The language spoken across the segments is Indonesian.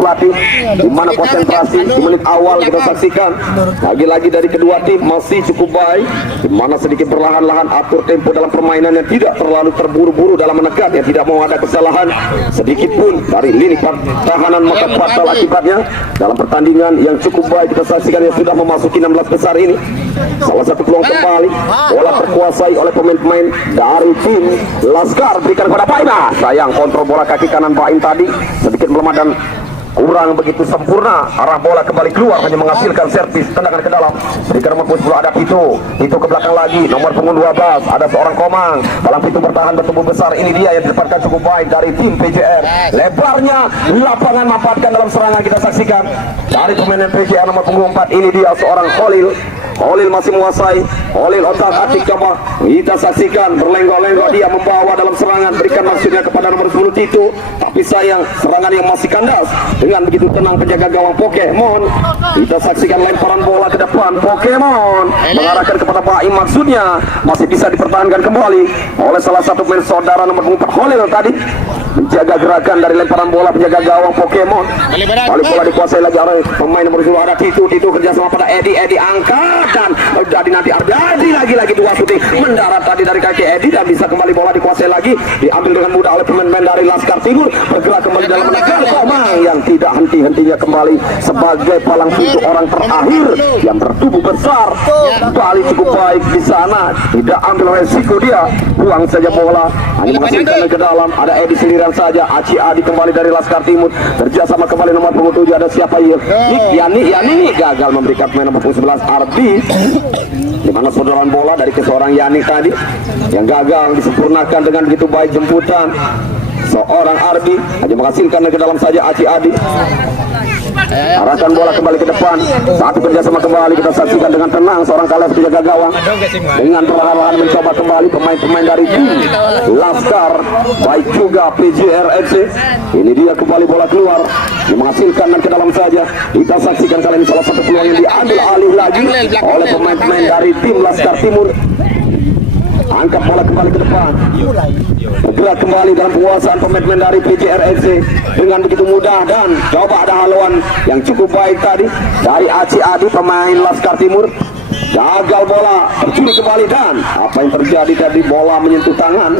pelatih, di mana konsentrasi di menit awal kita saksikan lagi-lagi dari kedua tim masih cukup baik, di mana sedikit perlahan-lahan atur tempo dalam permainan yang tidak terlalu terburu-buru dalam menekan, yang tidak mau ada kesalahan sedikit pun dari lini pertahanan, maka fatal akibatnya dalam pertandingan yang cukup baik kita saksikan yang sudah memasuki 16 besar ini. Salah satu peluang kembali, bola terkuasai oleh pemain-pemain dari tim Laskar, berikan kepada Baima. Sayang kontrol bola kaki kanan Baim tadi sedikit melemah dan kurang begitu sempurna. Arah bola kembali keluar, hanya menghasilkan servis tendangan ke dalam. Berikan nomor 10 ada Tito ke belakang lagi, nomor punggung 12 ada seorang Komang dalam pintu bertahan bertubuh besar. Ini dia yang didapatkan cukup baik dari tim PJR. Lebarnya lapangan manfaatkan dalam serangan kita saksikan dari pemain PJR nomor punggung 4. Ini dia seorang Khalil masih menguasai. Khalil otak atik, coba kita saksikan berlenggak-lenggok dia membawa dalam serangan, berikan maksudnya kepada nomor 10 Tito, tapi sayang serangan yang masih kandas dengan begitu tenang penjaga gawang Pokemon. Kita saksikan lemparan bola ke depan, Pokemon mengarahkan kepada Baim, maksudnya masih bisa dipertahankan kembali oleh salah satu pemain saudara nomor 4 Khalil tadi, menjaga gerakan dari lemparan bola penjaga gawang Pokemon. Balik bola dikuasai lagi oleh pemain nomor 10 ada Tito kerjasama pada Edi angkat dan jadi nanti Adi lagi dua shooting mendarat tadi dari kaki Edi dan bisa kembali bola dikuasai lagi, diambil dengan mudah oleh pemain-pemain dari Laskar Timur, bergerak kembali dalam menekan Komang yang tidak henti-hentinya kembali sebagai palang pintu orang terakhir yang bertubuh besar. Balik cukup baik di sana, tidak ambil resiko dia, buang saja bola, hanya menghasilkan ke dalam. Ada Edi sendirian saja, Aci Adi kembali dari Laskar Timur, kerjasama kembali nomor punggung 7 ada siapa ya? Yani gagal memberikan pemain nomor punggung 11 Arbi, di mana saudaraan bola dari seorang Yani tadi yang gagal disempurnakan dengan begitu baik jemputan seorang Arbi, hanya menghasilkan ke dalam saja Aci Adi. Arahkan bola kembali ke depan, satu kerjasama kembali kita saksikan dengan tenang seorang Kalev penjaga gawang dengan perlahan-lahan mencoba kembali pemain-pemain dari tim Laskar, baik juga PJR FC. Ini dia kembali bola keluar, menghasilkan dan ke dalam saja. Kita saksikan kali ini salah satu peluang yang diambil alih lagi oleh pemain-pemain dari tim Laskar Timur. Angkat bola kembali ke depan, bergerak kembali dalam penguasaan pemain-pemain dari PJR FC dengan begitu mudah, dan coba ada haluan yang cukup baik tadi dari Aci Adi pemain Laskar Timur. Gagal bola, dicuri kembali dan apa yang terjadi tadi, bola menyentuh tangan,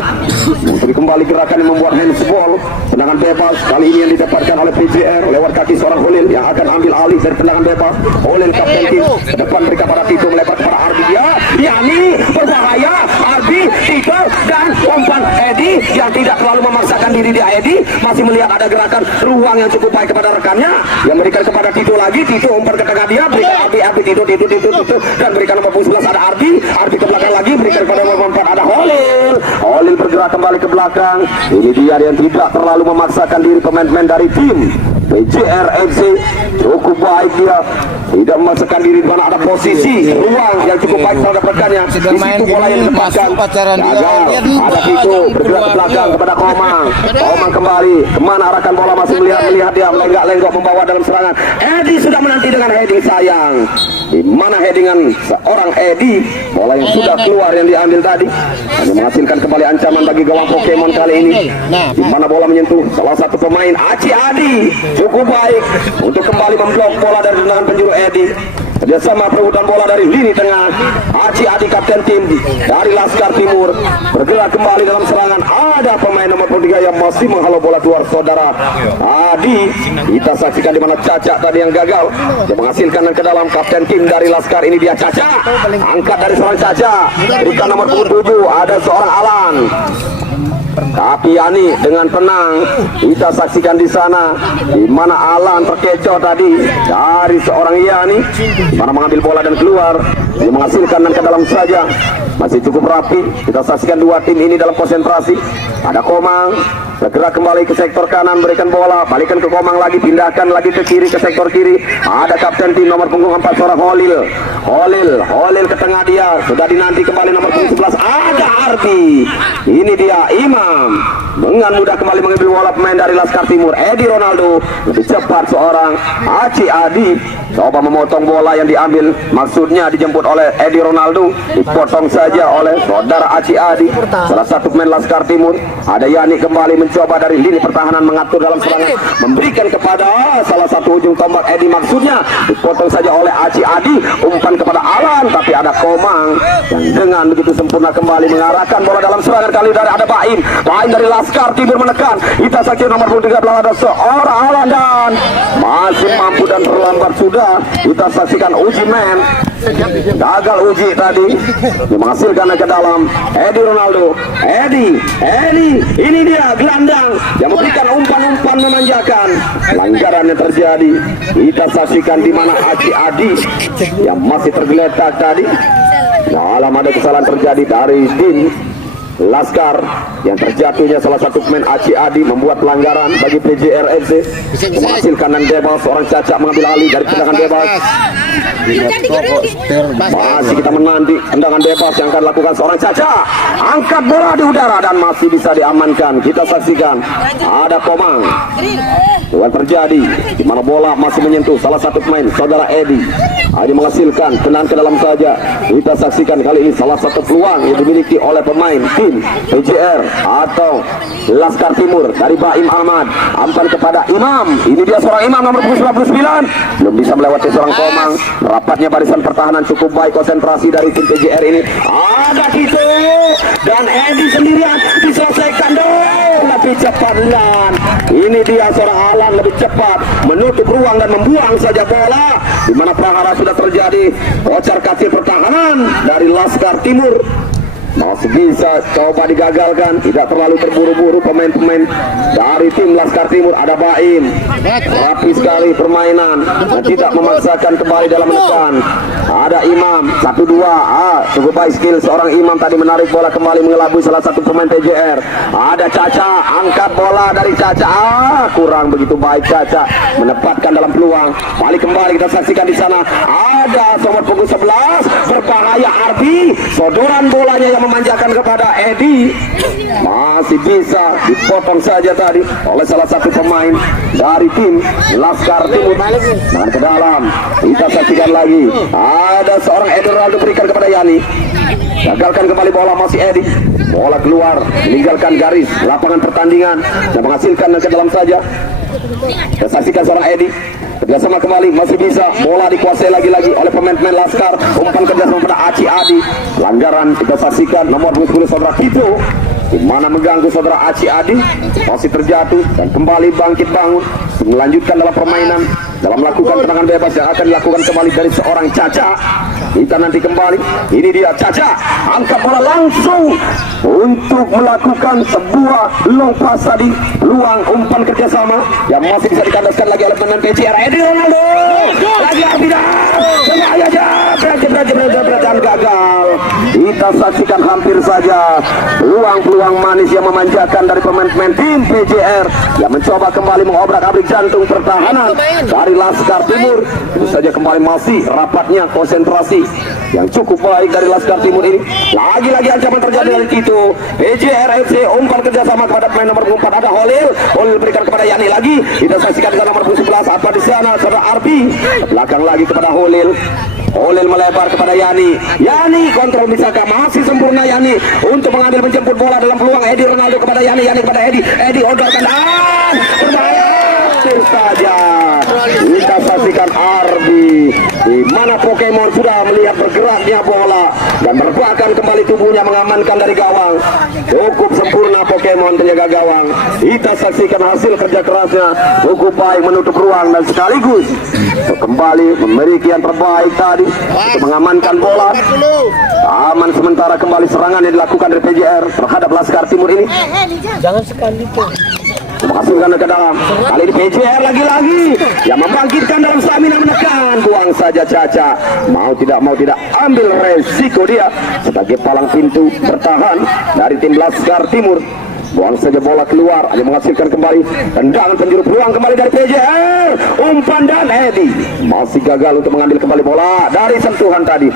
mencuri kembali gerakan yang membuat handsball, tendangan bebas kali ini yang didapatkan oleh PJR lewat kaki seorang Khalil yang akan ambil alih dari tendangan bebas. Khalil kapten tim ke depan, berikan pada Tito, melebar kepada Arbi, dia Yani berbahaya, Arbi, Tito dan umpan Edi yang tidak terlalu memaksakan diri. Dia Edi masih melihat ada gerakan ruang yang cukup baik kepada rekannya yang berikan kepada Tito lagi, Tito umpan ke tengah dia, berikan Arbi, Tito dan berikan nomor 11 ada Arbi ke belakang lagi, berikan kepada nomor 4 ada Khalil bergerak kembali ke belakang. Ini dia yang tidak terlalu memaksakan diri pemain-pemain dari tim PJR FC, cukup baik dia, tidak memaksakan diri, di mana ada posisi ruang yang cukup baik terhadap rekannya. Di situ bola yang dilepaskan, gagal. Ada Tito bergerak ke belakang kepada Komang kembali, kemana arahkan bola, masih melihat dia melenggak-lenggok membawa dalam serangan. Edi sudah menanti dengan heading, sayang di mana headingan seorang Edi, bola yang sudah keluar yang diambil tadi, hanya menghasilkan kembali ancaman bagi gawang Pokemon kali ini, di mana bola menyentuh salah satu pemain Aci Adi, cukup baik untuk kembali memblok bola dari tendangan penjuru Edi. Kerjasama perebutan bola dari lini tengah, Aci Adi kapten tim dari Laskar Timur bergerak kembali dalam serangan. Ada pemain nomor 3 yang masih menghalau bola keluar, saudara Adi. Kita saksikan di mana Caca tadi yang gagal, yang menghasilkan dan ke dalam kapten tim dari Laskar. Ini dia Caca, angkat dari seorang Caca, berikan nomor 7 ada seorang Alan. Kaki Yani dengan tenang kita saksikan di sana, di mana Alan terkecoh tadi dari seorang Yani, mana mengambil bola dan keluar, dia menghasilkan dan ke dalam saja, masih cukup rapi. Kita saksikan dua tim ini dalam konsentrasi. Ada Komang bergerak kembali ke sektor kanan, berikan bola, balikan ke Komang lagi, pindahkan lagi ke kiri, ke sektor kiri. Ada kapten tim nomor punggung 4 seorang Khalil ke tengah, dia sudah dinanti kembali nomor punggung 11 ada Arbi. Ini dia Imam. dengan mudah kembali mengambil bola pemain dari Laskar Timur. Edi Ronaldo lebih cepat seorang Aci Adi coba memotong bola yang diambil, maksudnya dijemput oleh Edi Ronaldo, dipotong saja oleh saudara Aci Adi, salah satu pemain Laskar Timur. Ada Yani kembali mencoba dari lini pertahanan mengatur dalam serangan, memberikan kepada salah satu ujung tombak Edi, maksudnya dipotong saja oleh Aci Adi, umpan kepada Alan, tapi ada Komang yang dengan begitu sempurna kembali mengarahkan bola dalam serangan. Kali dari ada Baim dari Laskar Timur menekan. Kita saksikan nomor 13 ada seorang Alan dan masih mampu dan terlambat sudah. Kita saksikan uji men, gagal uji tadi, menghasilkan ke dalam Edi Ronaldo. Edi ini dia gelandang yang memberikan umpan-umpan memanjakan. Pelanggaran yang terjadi kita saksikan di mana Aci Adi yang masih tergeletak tadi. Dalam ada kesalahan terjadi dari tim Laskar yang terjatuhnya salah satu pemain Aci Adi membuat pelanggaran bagi PJR FC, menghasilkan dan bebas. Seorang Caca mengambil alih dari tendangan bebas. Masih kita menanti tendangan bebas yang akan dilakukan seorang Caca, angkat bola di udara dan masih bisa diamankan. Kita saksikan ada Komang yang terjadi di mana bola masih menyentuh salah satu pemain saudara Edi. Hanya menghasilkan tendangan ke dalam saja. Kita saksikan kali ini salah satu peluang yang dimiliki oleh pemain tim PJR atau Laskar Timur dari Baim Ahmad. Umpan kepada Imam. Ini dia seorang Imam nomor 99. Belum bisa melewati seorang Komang. Rapatnya barisan pertahanan cukup baik, konsentrasi dari tim PJR ini. Ada Tito dan Edi sendirian diselesaikan dong. Lebih cepat Lan. Ini dia seorang Alan lebih cepat menutup ruang dan membuang saja bola. Di mana prahara sudah terjadi. Kocar kacir pertahanan dari Laskar Timur masih bisa coba digagalkan, tidak terlalu terburu-buru pemain-pemain dari tim Laskar Timur. Ada Baim, rapi sekali permainan dan tidak memaksakan kembali dalam menekan. Ada Imam, 1-2, cukup baik skill seorang Imam tadi menarik bola kembali mengelabui salah satu pemain PJR. Ada Caca, angkat bola dari Caca, kurang begitu baik Caca menempatkan dalam peluang. Balik kembali kita saksikan di sana. Ada nomor punggung 11 berbahaya Arbi, sodoran bolanya yang memanjakan kepada Edi, masih bisa dipotong saja tadi oleh salah satu pemain dari tim Laskar Timur. Dan ke dalam kita saksikan lagi ada seorang Edi Ronaldo berikan kepada Yani, gagalkan kembali bola, masih Edi, bola keluar meninggalkan garis lapangan pertandingan dan menghasilkan ke dalam saja. Kita saksikan seorang Edi kerjasama kembali, masih bisa bola dikuasai lagi-lagi oleh pemain-pemain Laskar. Umpan kerjasama pada Aci Adi, pelanggaran kita saksikan nomor 10 saudara Tito di mana mengganggu saudara Aci Adi, masih terjatuh dan kembali bangkit bangun melanjutkan dalam permainan dalam melakukan tendangan bebas yang akan dilakukan kembali dari seorang Caca. Kita nanti kembali, ini dia Caca, angkat bola langsung untuk melakukan sebuah long pass tadi, peluang umpan kerjasama yang masih bisa dikandaskan lagi oleh pemain PJR. Edi Ronaldo lagi Arbidan, bahaya aja, berjalan gagal. Kita saksikan hampir saja peluang-peluang manis yang memanjakan dari pemain-pemain tim PJR yang mencoba kembali mengobrak-abrik jantung pertahanan dari Laskar Timur. Itu saja kembali masih rapatnya konsentrasi yang cukup baik dari Laskar Timur ini. Lagi-lagi ancaman terjadi dari Tito. PJR FC umpan kerjasama kepada pemain nomor 4 ada Holil berikan kepada Yani lagi. Kita saksikan dengan nomor 11 apa di sana saudara Arbi. Belakang lagi kepada Holil melebar kepada Yani. Yani kontrol bisakah, masih sempurna Yani untuk mengambil menjemput bola dalam peluang. Edi Ronaldo kepada Yani kepada Edi odorkan dan berbahaya saja. Kita saksikan Arbi di mana Pokemon sudah melihat bergeraknya bola dan merebahkan kembali tubuhnya mengamankan dari gawang. Cukup sempurna Pokemon penjaga gawang. Kita saksikan hasil kerja kerasnya cukup baik menutup ruang dan sekaligus kembali memiliki yang terbaik tadi untuk mengamankan bola. Aman sementara kembali serangan yang dilakukan dari PJR terhadap Laskar Timur ini. Jangan sekali tuh. Menghasilkan ke dalam. Kali ini PJR lagi-lagi yang membangkitkan dalam stamina menekan. Buang saja Caca. Mau tidak ambil resiko dia sebagai palang pintu bertahan dari tim Laskar Timur. Buang saja bola keluar, hanya menghasilkan kembali tendangan penjuru peluang kembali dari PJR. Umpan dan Edi masih gagal untuk mengambil kembali bola dari sentuhan tadi.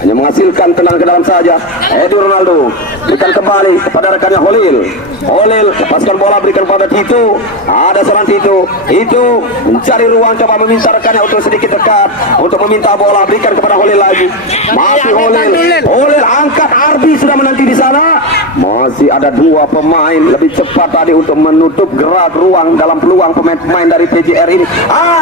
hanya menghasilkan tendangan ke dalam saja. Edi Ronaldo berikan kembali kepada rekannya Holil. Holil lepaskan bola, berikan kepada Tito. Ada seorang Tito. Itu mencari ruang, coba meminta rekannya untuk sedikit dekat untuk meminta bola, berikan kepada Holil lagi. Masih Holil. Holil angkat, Arbi sudah menanti di sana. Masih ada dua pemain lebih cepat tadi untuk menutup gerak ruang dalam peluang pemain-pemain dari PJR ini.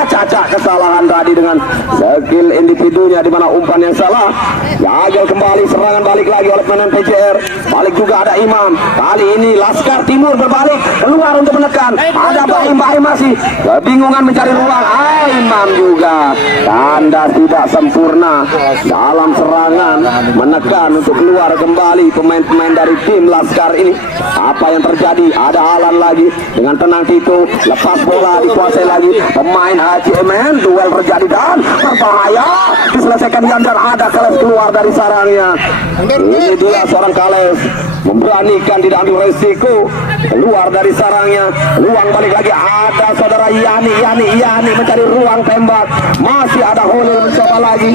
Caca kesalahan tadi dengan skill individunya di mana umpan yang salah. Gagal kembali, serangan balik lagi oleh pemain PJR. Balik juga ada Imam. Kali ini Laskar Timur berbalik keluar untuk menekan. Ada Baim masih kebingungan mencari ruang. Imam juga tanda tidak sempurna dalam serangan menekan untuk keluar kembali pemain-pemain dari tim Laskar ini. Apa yang terjadi? Ada Alan lagi dengan tenang Tito, lepas bola dikuasai lagi pemain HCMN. Duel terjadi dan berbahaya, diselesaikan Yandar. Ada Kales keluar dari sarangnya. Ini dia seorang Kales memberanikan, tidak ambil resiko, keluar dari sarangnya. Ruang balik lagi, ada saudara Yani mencari ruang tembak. Masih ada Holil mencoba lagi,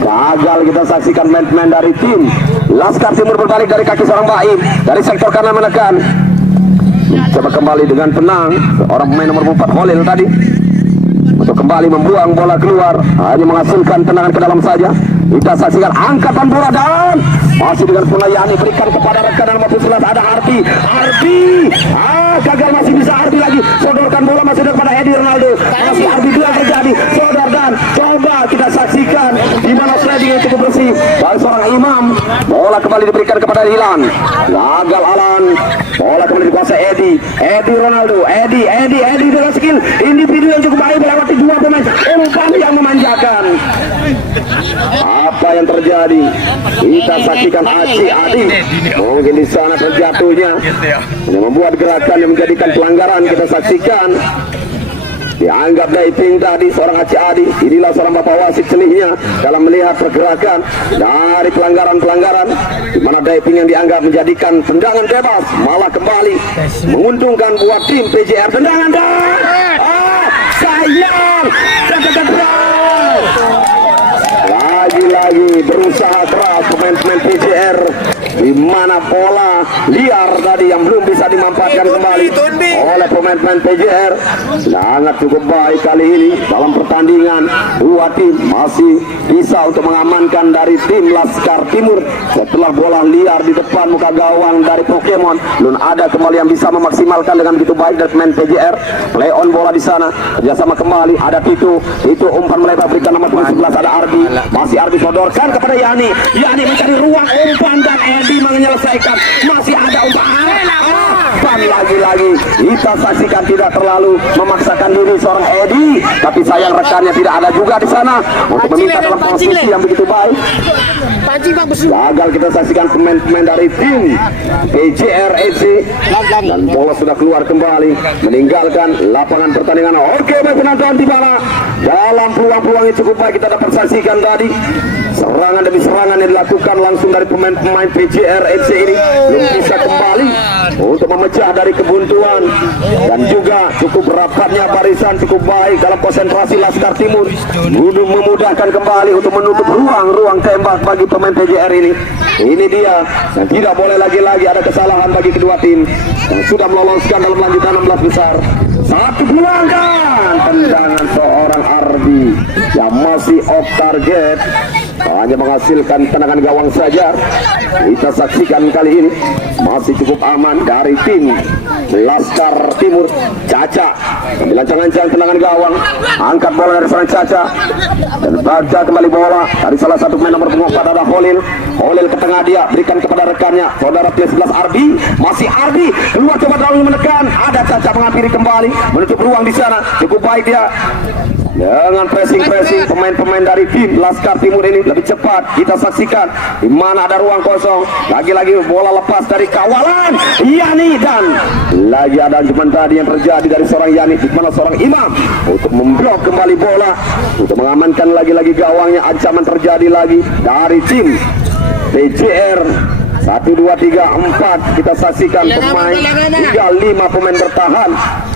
gagal. Kita saksikan main-main dari tim Laskar Timur berbalik dari kaki seorang Baim dari sektor kanan menekan. Coba kembali dengan tenang orang pemain nomor 4 Holil tadi untuk kembali membuang bola keluar, hanya menghasilkan tendangan ke dalam saja. Kita saksikan angkatan bola dan masih dengan Punayani, berikan kepada rekan nomor 11 ada Arbi. Gagal, masih bisa Arbi lagi, sodorkan bola masih kepada Edi Ronaldo. Masih Arbi dua terjadi, sodor dan coba kita saksikan di mana sliding yang cukup bersih dari seorang Imam. Bola kembali diberikan kepada Dilan, gagal Alan. Bola kembali dikuasai Edi Ronaldo. Edi dengan skill individu yang cukup baik melewati dua pemain, umpan yang memanjakan. Apa yang terjadi? Kita saksikan Aci Adi. Mungkin di sana terjatuhnya yang membuat gerakan yang menjadikan pelanggaran. Kita saksikan dianggap diving tadi seorang Aci Adi. Inilah seorang bapak wasit celihnya dalam melihat pergerakan dari pelanggaran-pelanggaran di mana diving yang dianggap menjadikan tendangan bebas malah kembali menguntungkan buat tim PJR. Tendangan dan sayang, lagi-lagi berusaha keras pemain-pemain PJR di mana bola liar tadi yang belum bisa dimanfaatkan kembali oleh pemain-pemain PJR. Sangat cukup baik kali ini dalam pertandingan. Dua tim masih bisa untuk mengamankan dari tim Laskar Timur setelah bola liar di depan muka gawang dari Pokemon. Belum ada kembali yang bisa memaksimalkan dengan begitu baik dari pemain PJR. Play on bola di sana, kerjasama kembali ada Tito umpan melebar, berikan nomor 11 ada Arbi. Masih Arbi sodorkan kepada Yani mencari ruang umpan dan Edi menyelesaikan. Masih ada umpan lagi-lagi. Kita saksikan tidak terlalu memaksakan diri seorang Edi, tapi sayang rekannya tidak ada juga di sana untuk meminta dalam posisi yang begitu baik. Gagal kita saksikan pemain-pemain dari tim PJR FC dan bola sudah keluar kembali meninggalkan lapangan pertandingan. Oke, baik penonton, di mana dalam peluang-peluang yang cukup baik kita dapat saksikan tadi serangan demi serangan yang dilakukan langsung dari pemain-pemain PJR FC ini belum bisa kembali untuk memecah dari kebuntuan dan juga cukup rapatnya barisan cukup baik dalam konsentrasi Laskar Timur untuk memudahkan kembali untuk menutup ruang tembak bagi pemain PJR ini. Ini dia dan tidak boleh lagi-lagi ada kesalahan bagi kedua tim yang sudah meloloskan dalam lanjutan 16 besar. Satu pulangkan tendangan seorang Arbi yang masih off target, hanya menghasilkan tendangan gawang saja. Kita saksikan kali ini masih cukup aman dari tim Laskar Timur. Caca ambil-ancang tendangan gawang, angkat bola dari seorang Caca dan baca kembali bola dari salah satu pemain nomor 4 ada Holil ke tengah, dia berikan kepada rekannya saudara P11 Arbi. Masih Arbi keluar, coba terlalu menekan, ada Caca menghampiri kembali menutup ruang di sana. Cukup baik dia dengan pressing pemain-pemain dari tim Laskar Timur ini lebih cepat. Kita saksikan di mana ada ruang kosong, lagi-lagi bola lepas dari kawalan Yani dan lagi ada anjuman tadi yang terjadi dari seorang Yani di mana seorang Imam untuk memblok kembali bola untuk mengamankan lagi-lagi gawangnya. Ancaman terjadi lagi dari tim PJR. 1, 2, 3, 4. Kita saksikan pemain 3, 5 pemain bertahan.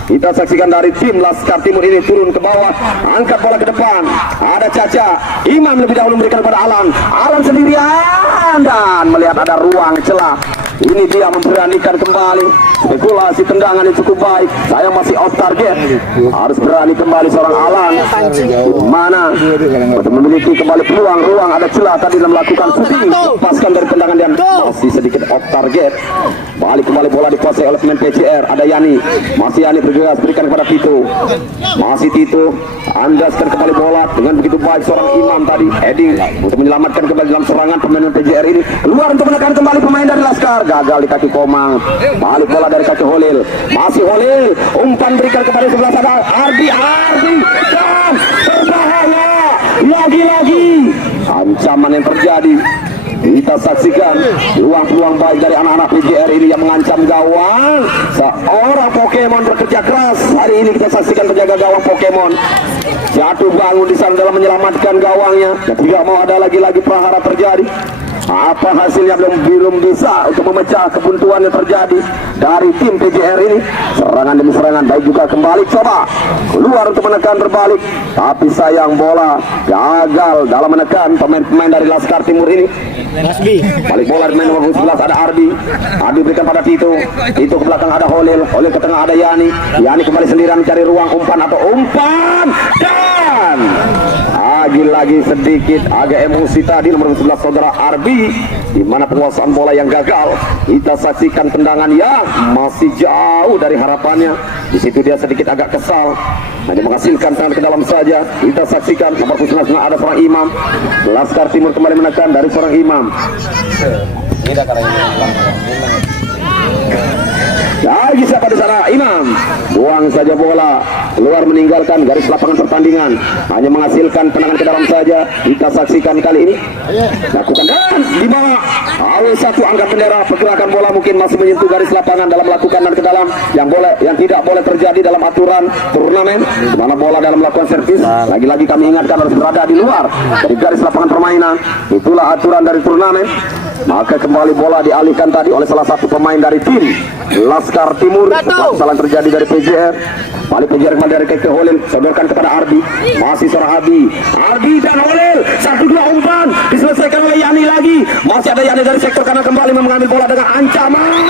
Kita saksikan dari tim Laskar Timur ini turun ke bawah, angkat bola ke depan. Ada Caca, Imam lebih dahulu memberikan kepada Alan. Alan sendirian dan melihat ada ruang celah. Ini dia memberanikan kembali. Spekulasi tendangan yang cukup baik. Saya masih off target. Harus berani kembali seorang Alan. Mana memiliki kembali peluang, ruang, ada celah tadi dalam melakukan shooting. Lepaskan dari tendangan dan masih sedikit off target. Balik kembali bola dikuasai oleh pemain PJR. Ada Yani. Masih Yani bergegas berikan kepada Tito. Masih Tito. Andaskan kembali bola dengan begitu baik seorang Imam tadi. Heading untuk menyelamatkan kembali dalam serangan pemain PJR ini. Keluar untuk menekan kembali pemain dari Laskar. Gagal di kaki Komang. Balik bola dari kaki Holil. Masih Holil. Umpan berikan kepada sebelah sana. Ardi dan berbahaya. Lagi-lagi ancaman yang terjadi. Kita saksikan peluang-peluang baik dari anak-anak PJR ini yang mengancam gawang. Seorang Pokemon bekerja keras. Hari ini kita saksikan penjaga gawang Pokemon jatuh bangun di sana dalam menyelamatkan gawangnya. Dan tidak mau ada lagi-lagi prahara terjadi. Apa hasilnya belum bisa untuk memecah kebuntuan yang terjadi dari tim PJR ini. Serangan demi serangan baik juga kembali coba keluar untuk menekan berbalik, tapi sayang bola gagal dalam menekan pemain-pemain dari Laskar Timur ini. Balik bola di main nomor 11 ada Ardi. Ardi berikan pada Tito. Tito ke belakang ada Holil. Holil ke tengah ada Yani. Yani kembali sendirian mencari ruang umpan atau umpan dan lagi-lagi sedikit agak emosi tadi nomor 11 saudara Arbi, di mana penguasaan bola yang gagal. Kita saksikan tendangan yang masih jauh dari harapannya. Di situ dia sedikit agak kesal, hanya menghasilkan tangan ke dalam saja. Kita saksikan nomor 19 ada seorang Imam. Laskar Timur kembali menekan dari seorang Imam. Lagi siapa di sana? Imam buang saja bola keluar meninggalkan garis lapangan pertandingan, hanya menghasilkan tendangan ke dalam saja. Kita saksikan kali ini lakukan dan di bawah AW1 angkat bendera. Pergerakan bola mungkin masih menyentuh garis lapangan dalam melakukan dan ke dalam yang tidak boleh terjadi dalam aturan turnamen, di mana bola dalam melakukan servis. Lagi-lagi kami ingatkan harus berada di luar dari garis lapangan permainan. Itulah aturan dari turnamen. Maka kembali bola dialihkan tadi oleh salah satu pemain dari tim Laskar Timur. Kesalahan terjadi dari PJR. Balik PJR kembali dari ke Holil, sodorkan kepada Ardi. Masih seorang Ardi dan Holil. 1-2 umpan diselesaikan oleh Yani lagi. Masih ada Yani dari sektor kanan kembali mengambil bola dengan ancaman.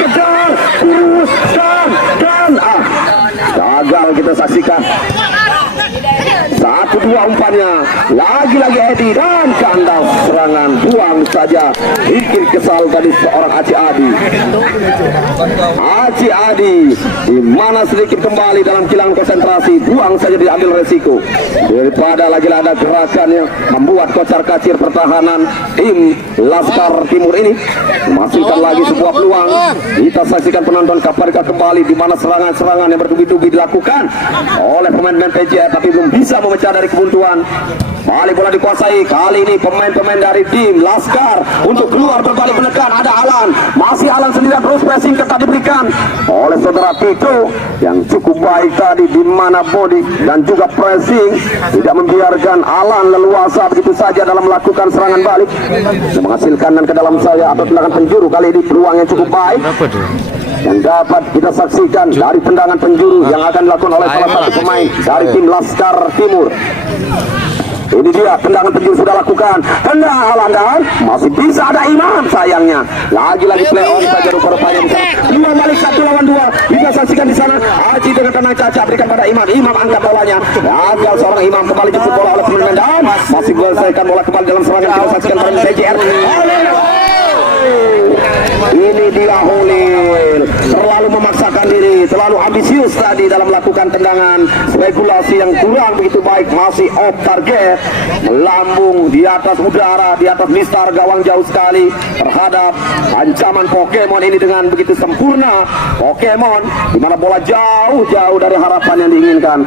Jedar, kurus dan gagal kita saksikan. 1-2 umpannya. Lagi-lagi Edi dan kandas serangan buang saja. Bikin kesal tadi seorang Aci Adi di mana sedikit kembali dalam kehilangan konsentrasi, buang saja, diambil resiko daripada lagi ada gerakan yang membuat kocar-kacir pertahanan tim Laskar Timur ini. Menghasilkan lagi sebuah peluang. Kita saksikan penonton Kaparika kembali di mana serangan-serangan yang bertubi-tubi dilakukan oleh pemain-pemain PJR tapi belum bisa memecah dari kebuntuan. Balik bola dikuasai kali ini pemain-pemain dari tim Laskar untuk keluar berbalik menekan. Ada Alan, masih Alan sendirian, terus pressing ketat diberikan oleh saudara Tito yang cukup baik tadi, di mana body dan juga pressing tidak membiarkan Alan leluasa begitu saja dalam melakukan serangan balik dan menghasilkan dan ke dalam saya atau tendangan penjuru. Kali ini peluang yang cukup baik yang dapat kita saksikan dari tendangan penjuru yang akan dilakukan oleh salah satu pemain dari tim Laskar Timur. Ini dia tendangan penjuru sudah lakukan. Tendangan Alan dan masih bisa ada Imam, sayangnya. Lagi-lagi play on saja rupa-rupanya di sana. 2 balik 1 lawan 2. Kita saksikan di sana. Aji dengan tenang Caca berikan pada Imam. Imam angkat bolanya. Gagal seorang Imam, kembali jemput bola oleh pemain dan masih menyelesaikan bola kembali dalam serangan. Kita saksikan pada PJR. Ini dia Holil, terlalu memaksakan diri, terlalu ambisius tadi dalam melakukan tendangan. Spekulasi yang kurang begitu baik, masih off target, melambung di atas udara, di atas mistar gawang jauh sekali terhadap ancaman Pokemon ini dengan begitu sempurna. Pokemon di mana bola jauh-jauh dari harapan yang diinginkan.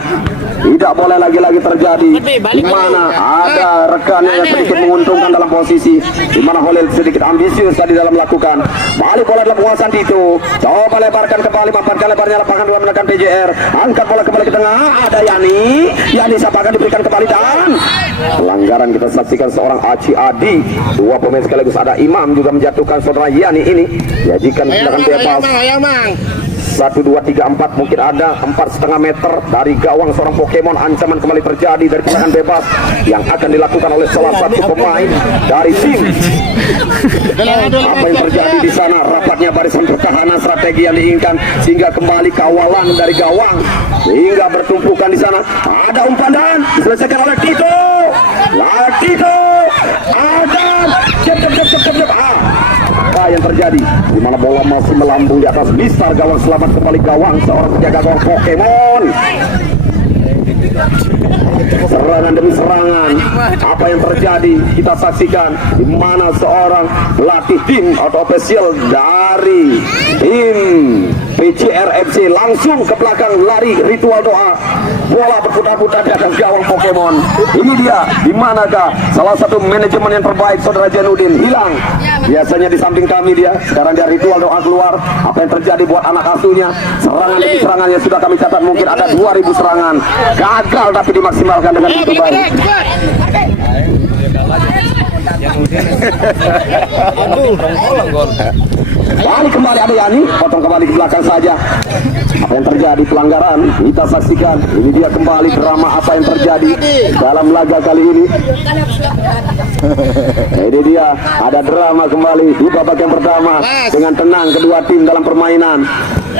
Tidak boleh lagi-lagi terjadi di mana ada rekan yang sedikit menguntungkan dalam posisi, di mana Holil sedikit ambisius tadi dalam melakukan. Balik bola dalam penguasaan Tito, coba lebarkan kembali, manfaatkan lebarnya lapangan dua menekan PJR. Angkat bola kembali ke tengah, ada Yani siapa akan diberikan kembali dan pelanggaran kita saksikan seorang Aci Adi. Dua pemain sekaligus, ada Imam juga menjatuhkan saudara Yani ini. Diajikan tindakan bebas. 1, 2, 3, 4, mungkin ada 4,5 meter dari gawang seorang Pokemon. Ancaman kembali terjadi dari tendangan bebas yang akan dilakukan oleh salah satu pemain dari tim. Apa yang terjadi di sana? Rapatnya barisan pertahanan, strategi yang diinginkan sehingga kembali kawalan dari gawang hingga bertumpukan di sana. Ada umpan dan diselesaikan oleh Tito. Tito ada cep. Apa yang terjadi? Di mana bola masih melambung di atas mistar gawang. Selamat kembali gawang seorang penjaga gawang Pokemon. Serangan demi serangan. Apa yang terjadi? Kita saksikan di mana seorang pelatih tim atau official dari tim PJR FC langsung ke belakang lari ritual doa. Bola berputar-putar di atas gawang Pokemon. Ini dia, di manakah salah satu manajemen yang terbaik saudara Janudin hilang. Biasanya di samping kami dia, sekarang dia ritual doa keluar. Apa yang terjadi buat anak asuhnya? Serangan demi serangan yang sudah kami catat mungkin ada 2000 serangan. Gagal tapi dimaksimalkan dengan begitu baik. Balik kembali ada Yani, potong kembali ke belakang saja. Apa yang terjadi? Pelanggaran. Kita saksikan. Ini dia kembali drama apa yang terjadi dalam laga kali ini. Ini dia ada drama kembali di babak yang pertama dengan tenang kedua tim dalam permainan.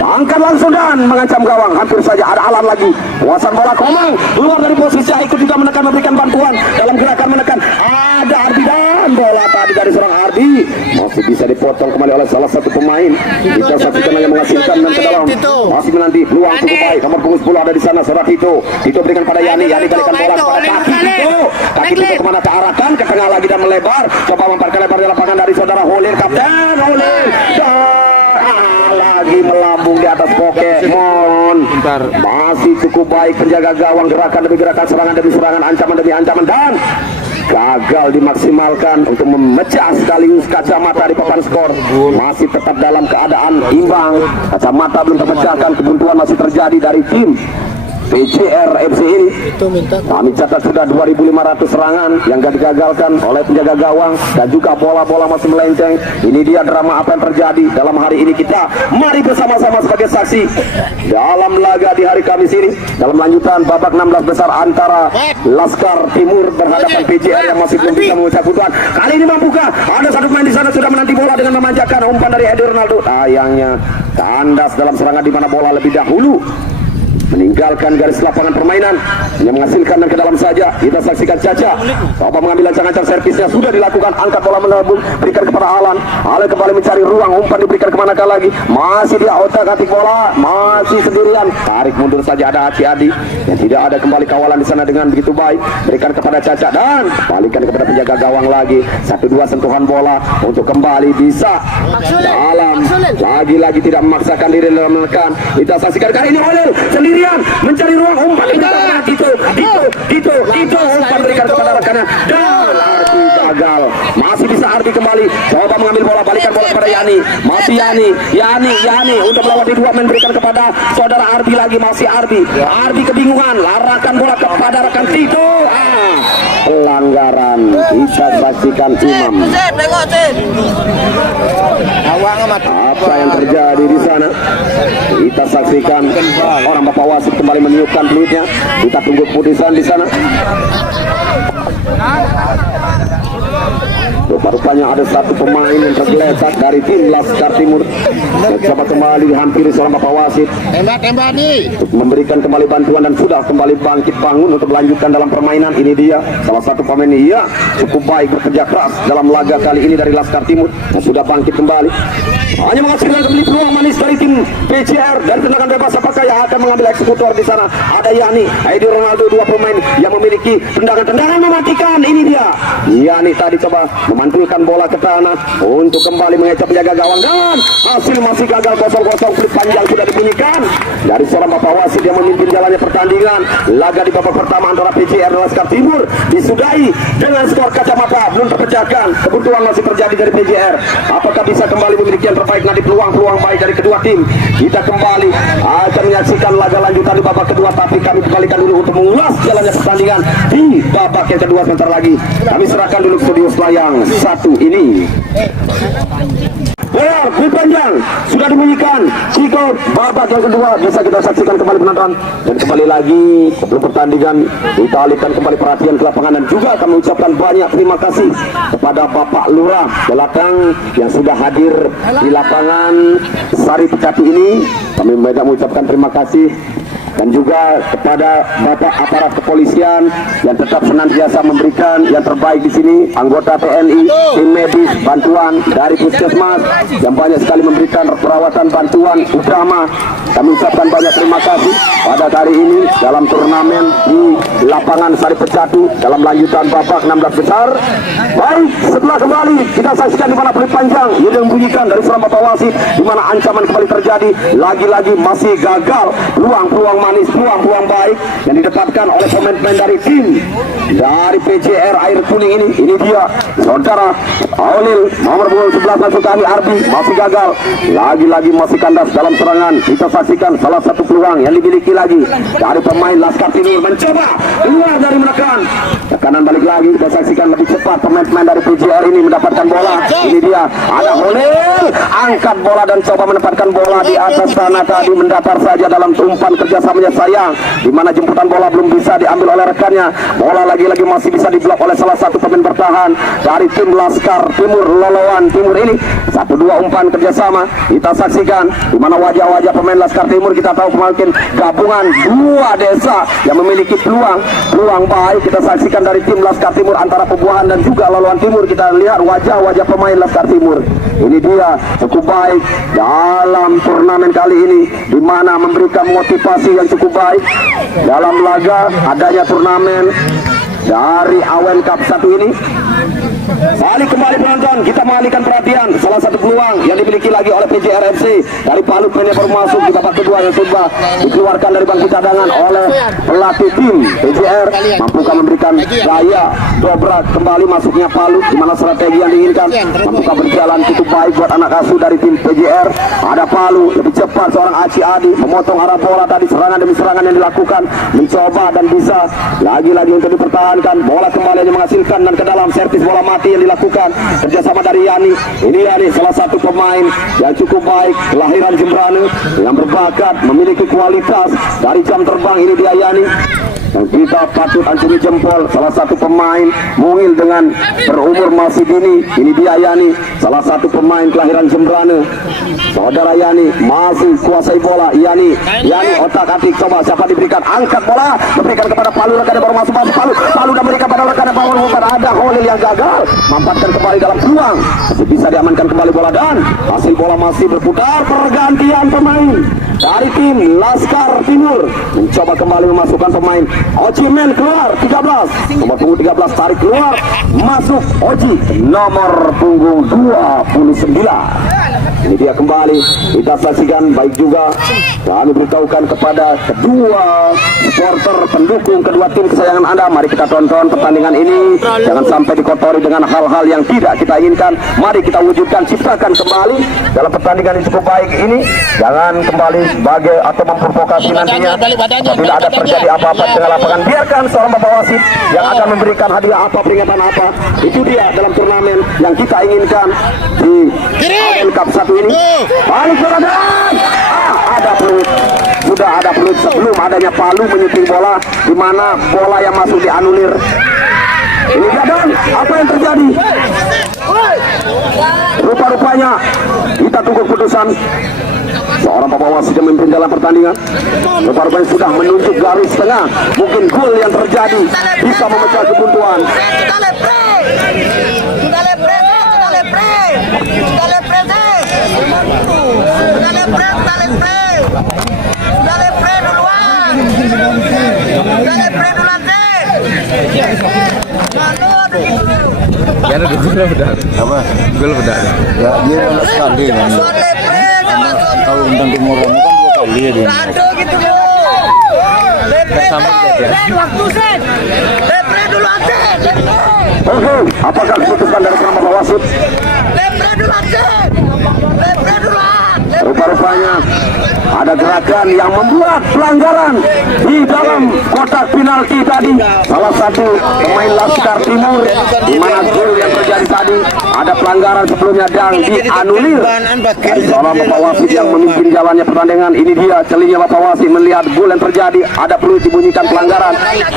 Angkat langsung dan mengancam gawang. Hampir saja ada Alan lagi. Kuasaan bola Komang keluar dari posisi, ikut juga menekan, memberikan bantuan dalam gerakan menekan. Ada Ardi dan bola tadi dari seorang Ardi masih bisa dipotong kembali oleh salah satu pemain. Kita saksikan hanya menghasilkan dan ke dalam. Masih menanti peluang cukup baik. Nomor punggung 10 ada di sana seorang Tito. Tito berikan pada Yani berikan bola kepada kaki Tito. Kaki Tito kemana kearahkan? Ke tengah lagi dan melebar. Coba memperlebar di lapangan dari saudara Holil, kapten Holil. Lagi melambung di atas Pokemon. Masih cukup baik penjaga gawang, gerakan demi gerakan, serangan demi serangan, ancaman demi ancaman dan gagal dimaksimalkan untuk memecah sekaligus kacamata di papan skor. Masih tetap dalam keadaan imbang. Kacamata belum terpecahkan, kebuntuan masih terjadi dari tim PJR FC ini. Kami catat sudah 2.500 serangan yang gak digagalkan oleh penjaga gawang dan juga bola-bola masih melenceng. Ini dia drama apa yang terjadi dalam hari ini. Kita mari bersama-sama sebagai saksi dalam laga di hari Kamis ini dalam lanjutan babak 16 besar antara Laskar Timur berhadapan PJR yang masih belum bisa memecah kebutuhan. Kali ini mampukah? Ada satu pemain di sana sudah menanti bola dengan memanjakan umpan dari Edi Ronaldo. Sayangnya kandas dalam serangan di mana bola lebih dahulu meninggalkan garis lapangan permainan, yang menghasilkan dan ke dalam saja. Kita saksikan Caca coba mengambil ancang-ancang servisnya sudah dilakukan, angkat bola melambung, berikan kepada Alan. Alan kembali mencari ruang, umpan diberikan kemanakah lagi, masih dia otak-atik bola, masih sendirian, tarik mundur saja ada Aci Adi yang tidak ada kembali kawalan di sana dengan begitu baik, berikan kepada Caca dan balikan kepada penjaga gawang lagi. 1-2 sentuhan bola untuk kembali bisa dalam, lagi-lagi tidak memaksakan diri dalam menekan. Kita saksikan kali ini Holil sendiri mencari ruang, umpan Tito umpan berikan kepada rekannya dan Ardi gagal. Masih bisa Ardi kembali coba mengambil bola, balikan bola kepada Yani, masih Yani untuk melewati dua main, berikan kepada saudara Ardi lagi, masih Ardi kebingungan, larakan bola kepada rekan Tito. Pelanggaran. Kita saksikan Imam. Apa yang terjadi di sana? Kita saksikan orang Bapak wasit kembali meniupkan peluitnya. Kita tunggu keputusan di sana. Rupanya ada satu pemain yang tergeletak dari tim Laskar Timur. Coba kembali dihampiri seorang Bapak wasit. Tembak nih. Untuk memberikan kembali bantuan dan sudah kembali bangkit bangun untuk melanjutkan dalam permainan. Ini dia salah satu pemain ini cukup baik bekerja keras dalam laga kali ini dari Laskar Timur yang sudah bangkit kembali. Hanya menghasilkan kembali peluang manis dari tim PJR dari tendangan bebas. Apakah yang akan mengambil eksekutor di sana? Ada Yani, Edi Ronaldo, dua pemain yang memiliki tendangan mematikan. Ini dia Yani tadi coba memantulkan bola ke tanah untuk kembali mengecoh penjaga gawang dan hasil masih gagal. 0-0. Klip panjang sudah dibunyikan dari seorang Bapak wasit yang memimpin jalannya pertandingan. Laga di babak pertama antara PJR dan Laskar Timur disudahi dengan skor kacamata belum terpecahkan. Kebutuhan masih terjadi dari PJR. Apakah bisa kembali memiliki yang terbaik? baik nanti peluang-peluang baik dari kedua tim. Kita kembali akan menyaksikan laga lanjutan di babak kedua, tapi kami kembalikan dulu untuk mengulas jalannya pertandingan di babak yang kedua sebentar lagi. Kami serahkan dulu studio Selayang satu ini. Bola panjang sudah dibunyikan. Ciko babak yang kedua bisa kita saksikan kembali penonton, dan kembali lagi sebelum pertandingan kita alihkan kembali perhatian ke lapangan, dan juga kami ucapkan banyak terima kasih kepada Bapak Lurah belakang yang sudah hadir di lapangan Sari Pecatu ini. Kami banyak mengucapkan terima kasih, dan juga kepada Bapak aparat kepolisian yang tetap senantiasa memberikan yang terbaik di sini, anggota TNI, tim medis, bantuan dari puskesmas yang banyak sekali memberikan perawatan bantuan utama. Kami ucapkan banyak terima kasih pada hari ini dalam turnamen di lapangan Sari Pecatu dalam lanjutan babak 16 besar. Baik, setelah kembali kita saksikan di mana peluit panjang yang membunyikan dari seorang Bapak wasit, di mana ancaman kembali terjadi. Lagi-lagi masih gagal peluang-peluang manis, peluang-peluang baik yang didapatkan oleh pemain-pemain dari tim dari PJR Air Kuning ini. Ini dia saudara Aulil nomor 11 masuk kami Arbi, masih gagal. Lagi-lagi masih kandas dalam serangan. Kita saksikan salah satu peluang yang dimiliki lagi dari pemain Laskar Timur, mencoba keluar dari menekan. Tekanan balik lagi, kita saksikan lebih cepat pemain-pemain dari PJR ini mendapatkan bola. Ini dia, ada Aulil, angkat bola dan coba menempatkan bola di atas sana tadi, mendatar saja dalam umpan kerjasamanya sayang, di mana jemputan bola belum bisa diambil oleh rekannya. Bola lagi-lagi masih bisa diblok oleh salah satu pemain bertahan dari tim Laskar Timur, Lolowan Timur ini. 1-2 umpan kerjasama kita saksikan, di mana wajah-wajah pemain Laskar Timur kita tahu kemarin gabungan dua desa yang memiliki peluang baik. Kita saksikan dari tim Laskar Timur antara Pebuahan dan juga Lolowan Timur, kita lihat wajah-wajah pemain Laskar Timur. Ini dia cukup baik dalam turnamen kali ini, di mana memberikan motivasi yang cukup baik dalam laga adanya turnamen dari Awen Cup 1 ini. Balik kembali penonton, kita mengalihkan perhatian salah satu peluang yang dimiliki lagi oleh PJR FC dari Palu Pene baru masuk di babak kedua yang sudah dikeluarkan dari bangku cadangan oleh pelatih tim PJR. Mampukah memberikan gaya dobrak kembali masuknya Palu, di mana strategi yang diinginkan mampukah berjalan cukup baik buat anak asuh dari tim PJR. Ada Palu lebih cepat, seorang Aci Adi memotong arah bola tadi, serangan demi serangan yang dilakukan, mencoba dan bisa lagi-lagi untuk dipertahankan. Bola kembali hanya menghasilkan dan ke dalam servis bola mati yang dilakukan kerjasama dari Yani. Ini Yani salah satu pemain yang cukup baik, kelahiran Jembrane, yang berbakat, memiliki kualitas dari jam terbang. Ini dia Yani, dan kita patut acungi jempol, salah satu pemain mungil dengan berumur masih dini. Ini dia Yani, salah satu pemain kelahiran Jembrane. Saudara Yani masih kuasai bola. Yani otak-atik, coba siapa diberikan, angkat bola, memberikan kepada Palu, rekannya baru masuk Palu dan berikan pada rekannya Palu. Ada Holil yang gagal, mampatkan kembali dalam peluang, bisa diamankan kembali bola, dan hasil bola masih berputar. Pergantian pemain dari tim Laskar Timur mencoba kembali memasukkan pemain Oji Men keluar 13, nomor punggung 13 tarik keluar, masuk Oji nomor punggung 29. Ini dia kembali kita saksikan. Baik juga kami beritahukan kepada kedua supporter pendukung kedua tim kesayangan Anda, mari kita tonton pertandingan ini, jangan sampai dikotori dengan hal-hal yang tidak kita inginkan. Mari kita wujudkan, ciptakan kembali dalam pertandingan yang cukup baik ini. Jangan kembali sebagai atau memprovokasi nantinya apabila ada terjadi apa-apa di tengah lapangan. Biarkan seorang bapak wasit yang akan memberikan hadiah apa, peringatan apa. Itu dia dalam turnamen yang kita inginkan di Awen Cup 1 ini. Balik bola, dan ada peluit, sudah ada peluit sebelum adanya Palu menyuting bola, di mana bola yang masuk dianulir. Ini dia, dan apa yang terjadi? Rupa-rupanya kita tunggu keputusan seorang bapak wasit yang memimpin dalam pertandingan. Rupa-rupanya sudah menunjuk garis tengah, mungkin gol yang terjadi bisa memecah kebuntuan. Ya ada gol udah. Apa? Gol udah. Ya dia mana sekali kan. Kalau Undang Timur kan 2 kali ya dia. Sama ya. Waktu set. Lepre dulu Aceh. Oke, apakah keputusan dari seorang bapak wasit? Lepre dulu Aceh. Lepre dulu. Rupa-rupanya ada gerakan yang membuat pelanggaran di dalam kotak penalti tadi. Salah satu pemain Laskar Timur, di mana gol yang terjadi tadi ada pelanggaran sebelumnya dan dianulir. Dari seorang Bapak wasit yang memimpin jalannya pertandingan. Ini dia celingnya Bapak wasit melihat gol yang terjadi. Ada peluit dibunyikan pelanggaran.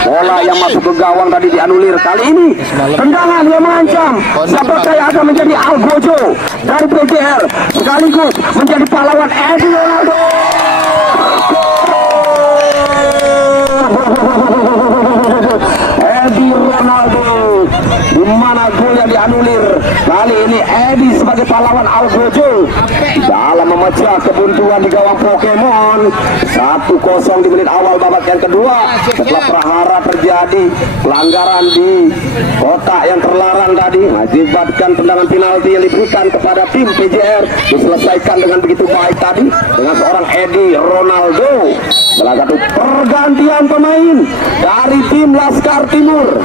Bola yang masuk ke gawang tadi dianulir. Kali ini tendangan yang mengancam. Siapakah yang akan menjadi Algojo dari PJR sekaligus menjadi pahlawan Edi Ronaldo. Edi Ronaldo, di mana gol yang dianulir. Kali ini Edi sebagai pahlawan Algojo dalam memecah kebuntuan di gawang Pokemon. 1-0 di menit awal babak yang kedua. Setelah prahara terjadi pelanggaran di kotak yang terlarang tadi, mengakibatkan tendangan penalti yang diberikan kepada tim PJR diselesaikan dengan begitu baik tadi dengan seorang Edi Ronaldo. Salah satu pergantian pemain dari tim Laskar Timur.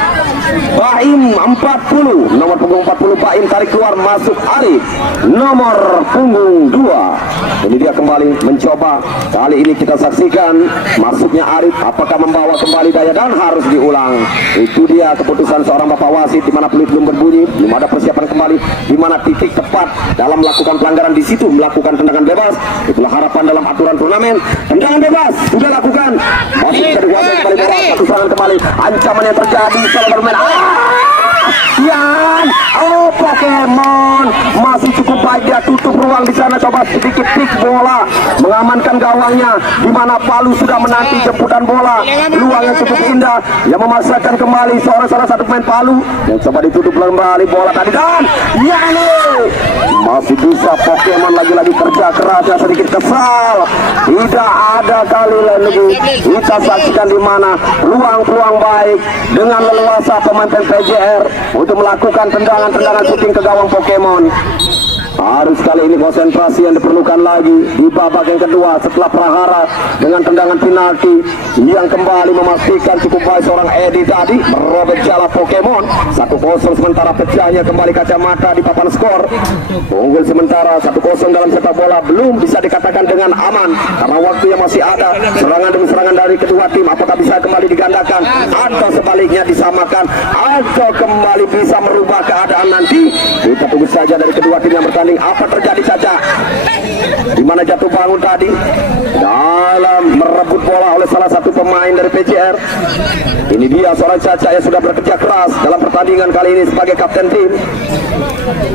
Baim 40, nomor punggung 40 Baim tarik keluar, masuk Arif nomor punggung 2. Ini dia kembali mencoba. Kali ini kita saksikan masuknya Arif, apakah membawa kembali daya dan harus diulang. Itu dia keputusan seorang Bapak wasit, di mana peluit belum berbunyi, belum ada persiapan kembali, di mana titik tepat dalam melakukan pelanggaran di situ melakukan tendangan bebas. Itulah harapan dalam aturan turnamen. Tendangan bebas sudah lakukan, masih bisa dikuasai kembali bola. Satu serangan kembali, ancaman yang terjadi setelah bermain. Yan, oh Pokemon masih cukup baik, dia tutup ruang di sana, coba sedikit pick bola mengamankan gawangnya, di mana Palu sudah menanti jemputan bola. Peluang yang cukup indah yang memasakkan kembali salah satu pemain Palu yang coba ditutup kembali bola tadi, dan Yani masih bisa Pokemon lagi-lagi kerja keras yang sedikit kesal. Tidak ada kali lagi kita saksikan di mana peluang-peluang baik dengan leluasa pemain PJR untuk melakukan tendangan-tendangan shooting ke gawang Pokemon. Harus kali ini konsentrasi yang diperlukan lagi di babak yang kedua setelah prahara dengan tendangan penalti yang kembali memastikan cukup baik seorang Edi tadi merobek jala Pokemon. 1-0 sementara pecahnya kembali kacamata di papan skor. Unggul sementara 1-0 dalam sepak bola belum bisa dikatakan dengan aman karena waktu yang masih ada. Serangan demi serangan dari kedua tim, apakah bisa kembali digandakan atau sebaliknya disamakan atau kembali bisa merubah keadaan nanti. Kita tunggu saja dari kedua tim yang bertanding apa terjadi saja. Di mana jatuh bangun tadi dalam merebut bola oleh salah satu pemain dari PJR. Ini dia seorang Caca yang sudah bekerja keras dalam pertandingan kali ini sebagai kapten tim.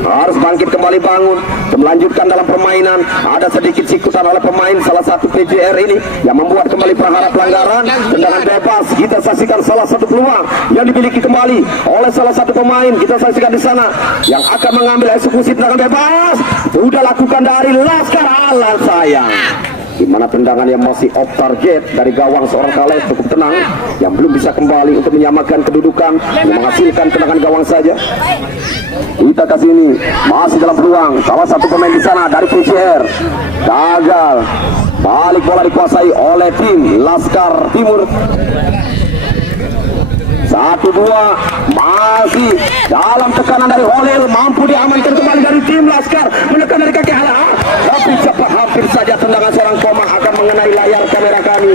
Harus bangkit kembali bangun dan melanjutkan dalam permainan. Ada sedikit sikutan oleh pemain salah satu PJR ini yang membuat kembali prahara pelanggaran. Tendangan bebas kita saksikan salah satu peluang yang dimiliki kembali oleh salah satu pemain. Kita saksikan di sana yang akan mengambil eksekusi tendangan bebas. Sudah lakukan dari Laskar, alah sayang. Di mana tendangan yang masih off target dari gawang seorang Kales cukup tenang, yang belum bisa kembali untuk menyamakan kedudukan, yang menghasilkan tendangan gawang saja. Kita kasih ini masih dalam peluang salah satu pemain di sana dari PJR gagal. Balik bola dikuasai oleh tim Laskar Timur. 1-2 masih dalam tekanan dari Holil, mampu diamankan kembali dari tim Laskar, menekan dari kaki Hala, tapi cepat hampir saja tendangan seorang Komang akan mengenai layar kamera kami.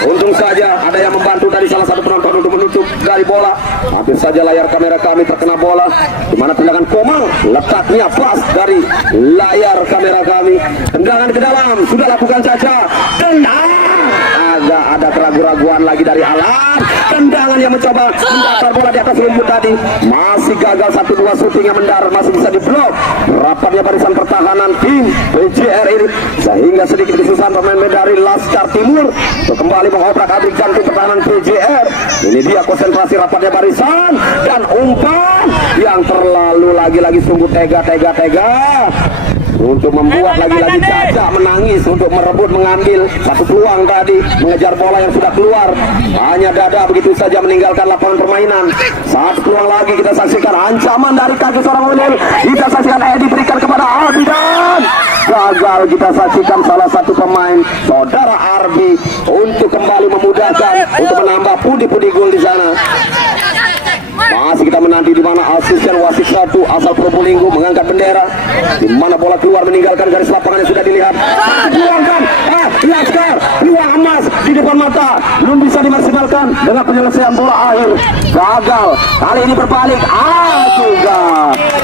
Untung saja ada yang membantu dari salah satu penonton untuk menutup dari bola. Hampir saja layar kamera kami terkena bola, di mana tendangan Komang letaknya pas dari layar kamera kami. Tendangan ke dalam sudah lakukan saja, tendang agak ada keraguan-raguan lagi dari Alan. Tendangan yang mencoba mendasar bola di atas rumput tadi masih gagal. 1-2 shooting yang mendarat masih bisa diblok rapatnya barisan pertahanan tim PJR ini, sehingga sedikit kesusahan pemain dari Laskar Timur untuk kembali mengobrak-abrik jantung pertahanan PJR. Ini dia konsentrasi rapatnya barisan dan umpan yang terlalu lagi-lagi sungguh tega untuk membuat lagi-lagi Caca menangis untuk merebut mengambil satu peluang tadi, mengejar bola yang sudah keluar. Hanya dada begitu saja meninggalkan lapangan permainan. Satu peluang lagi kita saksikan, ancaman dari kaki seorang Ulil. Kita saksikan Edi berikan kepada Arbi dan gagal. Kita saksikan salah satu pemain saudara Arbi untuk kembali memudahkan untuk menambah pundi-pundi gol di sana. Masih kita menanti di mana asisten wasit 1 asal Probolinggo mengangkat bendera, di mana bola keluar meninggalkan garis lapangan yang sudah dilihat. Diuangkan, Laskar, peluang emas di depan mata, belum bisa dimaksimalkan dengan penyelesaian bola akhir. Gagal, kali ini berbalik. Juga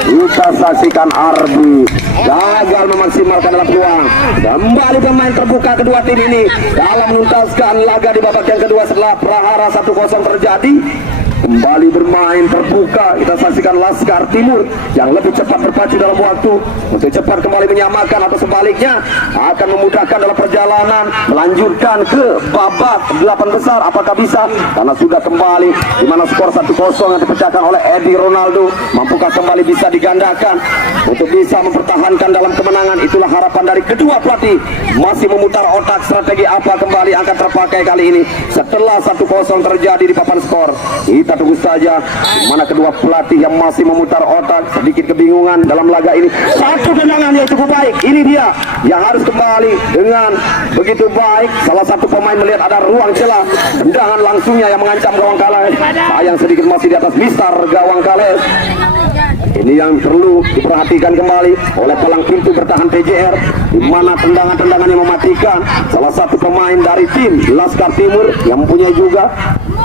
kita saksikan Arbi gagal memaksimalkan dalam peluang. Kembali pemain terbuka kedua tim ini dalam menuntaskan laga di babak yang kedua setelah prahara 1-0 terjadi. Kembali bermain terbuka, kita saksikan Laskar Timur yang lebih cepat berpacu dalam waktu untuk cepat kembali menyamakan atau sebaliknya akan memudahkan dalam perjalanan melanjutkan ke babak 8 besar. Apakah bisa? Karena sudah kembali di mana skor 1-0 yang dipecahkan oleh Edi Ronaldo. Mampukah kembali bisa digandakan untuk bisa mempertahankan dalam kemenangan? Itulah harapan dari kedua pelatih, masih memutar otak strategi apa kembali akan terpakai kali ini setelah 1-0 terjadi di papan skor. Kita tunggu saja mana kedua pelatih yang masih memutar otak, sedikit kebingungan dalam laga ini. Satu tendangan yang cukup baik, ini dia yang harus kembali dengan begitu baik. Salah satu pemain melihat ada ruang celah, tendangan langsungnya yang mengancam gawang Kales. Sayang sedikit masih di atas Mister gawang Kales. Ini yang perlu diperhatikan kembali oleh palang pintu bertahan PJR, di mana tendangan-tendangan yang mematikan salah satu pemain dari tim Laskar Timur yang mempunyai juga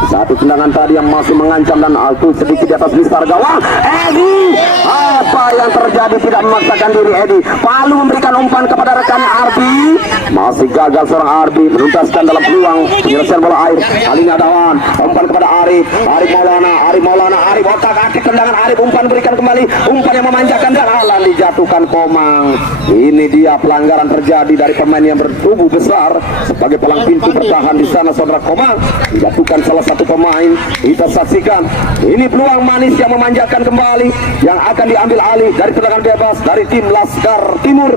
satu tendangan tadi yang masih mengancam dan itu sedikit di atas Mister gawang. Edi, apa yang terjadi? Tidak memaksakan diri Edi. Palu memberikan umpan kepada rekannya Arbi, masih gagal seorang Arbi menuntaskan dalam peluang penyelesaian bola air. Kali ini ada umpan kepada Arif Maulana, Arif otak-atik tendangan Arif, umpan berikan kembali, umpan yang memanjakan dan alan dijatuhkan Komang. Ini dia pelanggaran terjadi dari pemain yang bertubuh besar sebagai palang pintu bertahan di sana, saudara. Komang dijatuhkan salah satu pemain. Kita saksikan ini peluang manis yang memanjakan kembali yang akan diambil alih dari tendangan bebas dari tim Laskar Timur.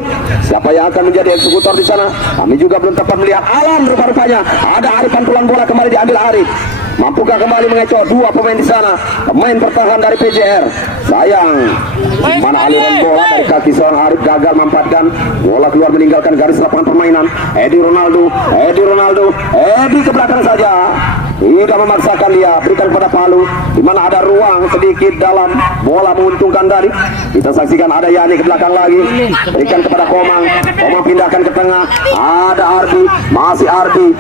Siapa yang akan menjadi eksekutor di sana? Kami juga belum tepat melihat. Alan rupa-rupanya ada Arifan, pulang bola kembali diambil Arif. Mampukah kembali mengecoh dua pemain di sana? Pemain bertahan dari PJR. Sayang, mana aliran bola dari kaki seorang Arif gagal memanfaatkan bola keluar meninggalkan garis lapangan permainan. Edi Ronaldo, Edi ke belakang saja. Tidak memaksakan dia, berikan kepada Palu, di mana ada ruang sedikit dalam bola menguntungkan dari. Kita saksikan ada Yani ke belakang lagi, berikan kepada Komang pindahkan ke tengah, ada Arbi, masih Arbi,